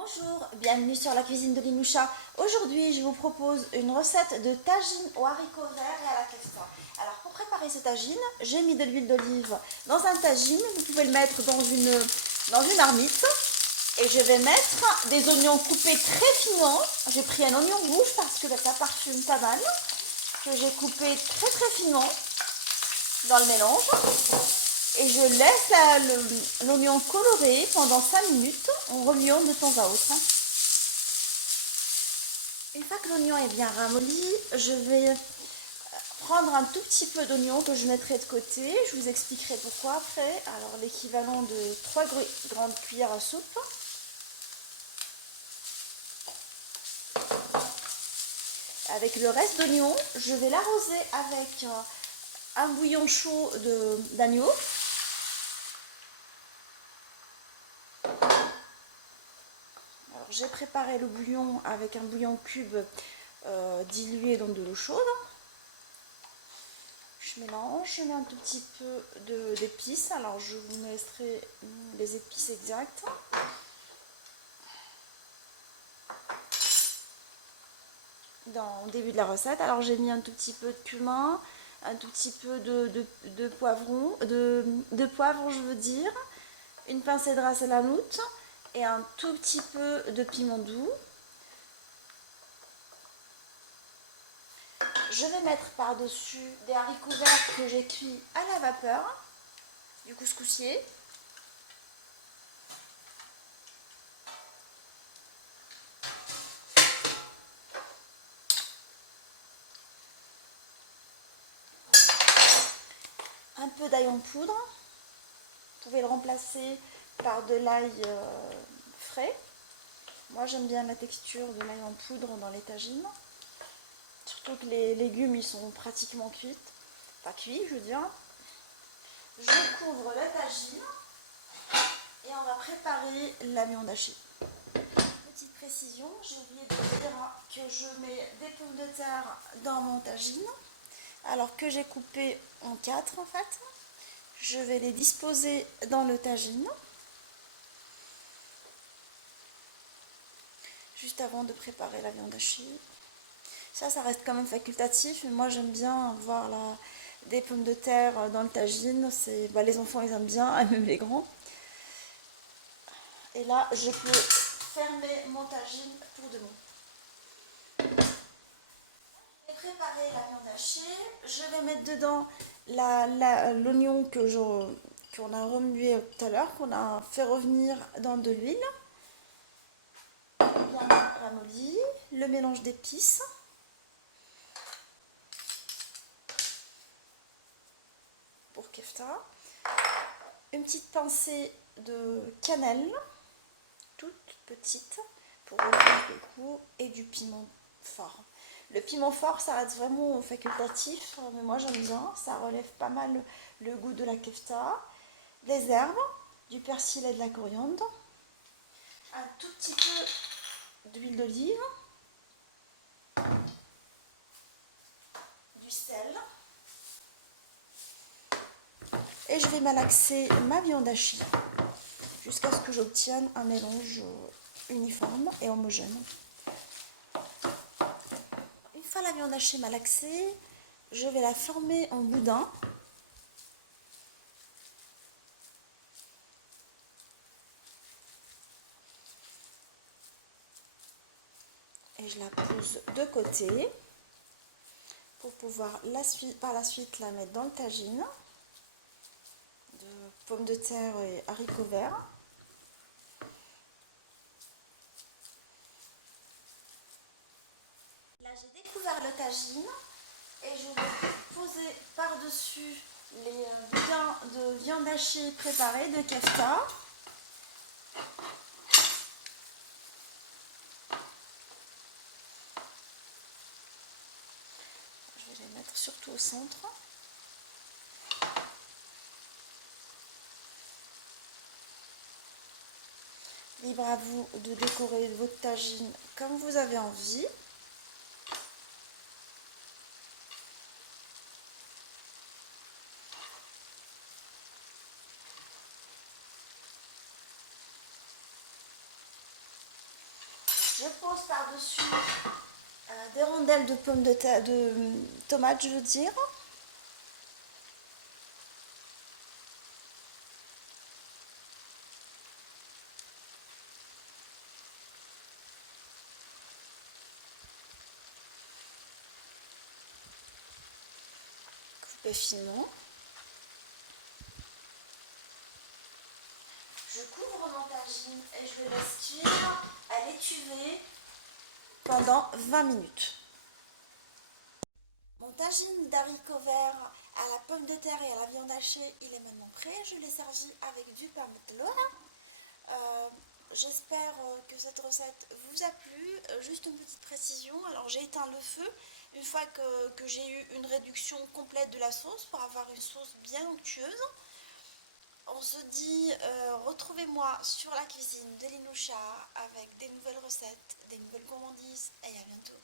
Bonjour, bienvenue sur la cuisine de Linoucha. Aujourd'hui, je vous propose une recette de tagine aux haricots verts et à la kefta. Alors, pour préparer ce tagine, j'ai mis de l'huile d'olive dans un tagine. Vous pouvez le mettre dans une marmite. Et je vais mettre des oignons coupés très finement. J'ai pris un oignon rouge parce que ça parfume pas mal. Que j'ai coupé très très finement dans le mélange. Et je laisse l'oignon colorer pendant 5 minutes en remuant de temps à autre. Une fois que l'oignon est bien ramolli, je vais prendre un tout petit peu d'oignon que je mettrai de côté. Je vous expliquerai pourquoi après. Alors l'équivalent de 3 grandes cuillères à soupe. Avec le reste d'oignon, je vais l'arroser avec un bouillon chaud d'agneau. Alors j'ai préparé le bouillon avec un bouillon cube dilué dans de l'eau chaude. Je mélange, je mets un tout petit peu d'épices. Alors je vous mettrai les épices exactes. Au début de la recette. Alors j'ai mis un tout petit peu de cumin, un tout petit peu de poivron, de poivre je veux dire, une pincée de ras el hanout et un tout petit peu de piment doux. Je vais mettre par-dessus des haricots verts que j'ai cuits à la vapeur, du couscoussier. Un peu d'ail en poudre. Vous pouvez le remplacer par de l'ail frais. Moi j'aime bien la texture de l'ail en poudre dans les tagines. Surtout que les légumes ils sont pratiquement cuits. Pas cuits je veux dire. Je couvre le tagine et on va préparer la viande hachée. Petite précision, j'ai oublié de dire que je mets des pommes de terre dans mon tagine. Alors que j'ai coupé en 4 en fait. Je vais les disposer dans le tagine. Juste avant de préparer la viande hachée. Ça reste quand même facultatif. Mais moi, j'aime bien avoir des pommes de terre dans le tagine. Les enfants, ils aiment bien, et même les grands. Et là, je peux fermer mon tagine pour de bon. J'ai préparé la viande hachée. Je vais mettre dedans l'oignon qu'on a remué tout à l'heure, qu'on a fait revenir dans de l'huile. Bien ramolli. Le mélange d'épices. Pour kefta. Une petite pincée de cannelle, toute petite, pour relever le goût, et du piment fort. Le piment fort, ça reste vraiment facultatif, mais moi j'aime bien, ça relève pas mal le goût de la kefta. Des herbes, du persil et de la coriandre, un tout petit peu d'huile d'olive, du sel. Et je vais malaxer ma viande hachée jusqu'à ce que j'obtienne un mélange uniforme et homogène. Une fois la viande hachée malaxée, je vais la former en boudin. Et je la pose de côté pour pouvoir par la suite la mettre dans le tagine de pommes de terre et haricots verts. Là j'ai découvert le tagine et je vais poser par-dessus les boudins de viande hachée préparés de kefta. Je vais les mettre surtout au centre. Libre à vous de décorer votre tagine comme vous avez envie. pose par-dessus des rondelles de pommes de tomates, je veux dire. Coupé finement. Je couvre mon tagine et je le laisse cuire à l'étuvée pendant 20 minutes. Mon tagine d'haricots verts à la pomme de terre et à la viande hachée, il est maintenant prêt. Je l'ai servi avec du pomodoro. J'espère que cette recette vous a plu. Juste une petite précision, alors j'ai éteint le feu une fois que j'ai eu une réduction complète de la sauce pour avoir une sauce bien onctueuse. On se dit, retrouvez-moi sur la cuisine de Linoucha avec des nouvelles recettes, des nouvelles gourmandises et à bientôt.